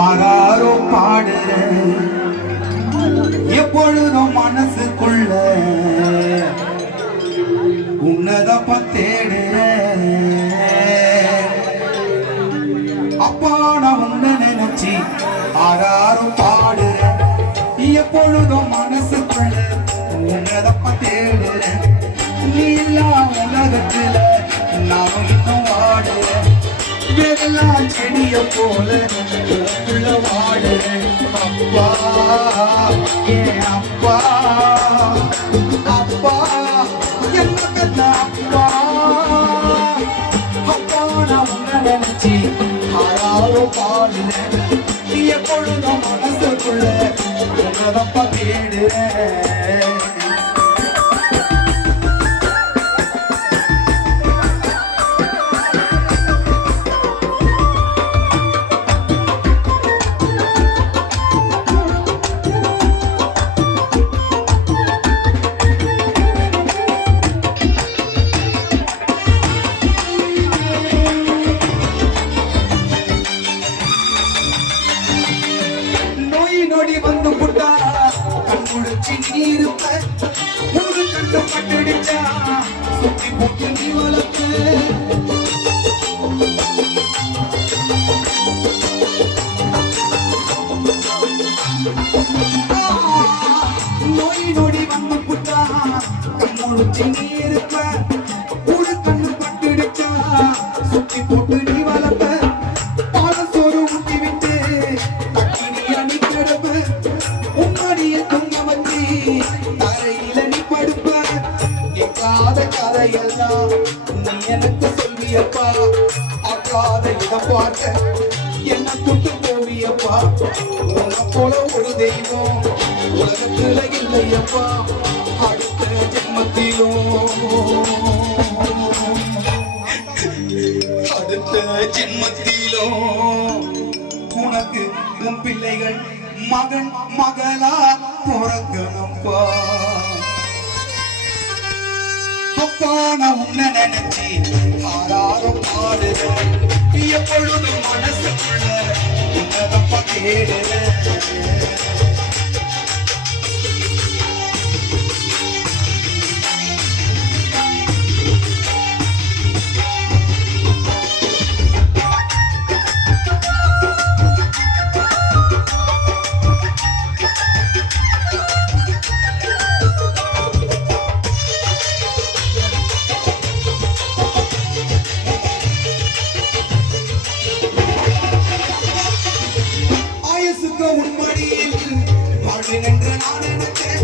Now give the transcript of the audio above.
ஆராரோ பாடுற எப்பொழுதும் மனசுக்குள்ள உன்னதப்ப தேடுற அப்பா நான் உன்ன நினைச்சி ஆராரோ பாடுற எப்பொழுதும் மனசுக்குள்ள உன்னதப்ப தேடுற நீ இல்லா உலகத்துல நான் இன்னும் வாடுறேன் வேறெல்லாம் செடிய போல உள்ள வாடுறேன் அப்பா ஏன் அப்பா அப்பா என்ன அப்பா அப்பா நான் உன்ன நினைச்சி ஆளாரோ பாடுறேன் எப்பொழுதும் மனசுக்குள்ள உன்னதப்பா தேடுறேன் நோடி வந்து புட்டா கண்முடிச்சு நீ இருப்ப ஒரு கண்டு பட்டுடிச்சா சுத்தி போட்டு நீ வளர்ப்பு நோடி வந்து புட்டா கண்முடிச்சு நீ இருப்ப ஒரு கண்டு பட்டுடிச்சா சுத்தி போட்டு நீ வளர்ப்ப கதையெல்லாம் நீ எனக்கு சொல்வியப்பா அக்காத இடம் பார்க்க என்ன கூட்டு போவியப்பா உன்னை போல ஒரு தெய்வம் உலகத்துல இல்லையப்பா அடுத்த ஜென்மத்திலும் உனக்கு உன் பிள்ளைகள் மகன் மகளா பிறக்கணும்பா அப்பா நான் உன்ன நினைச்சி ஆராரோ பாடுறேன் எப்பொழுதும் மனசுக்குள்ள உன்னதப்பா தேடுறேன் உன்மடியில் வாழ்வேன் என்று நான் நினைத்தேன்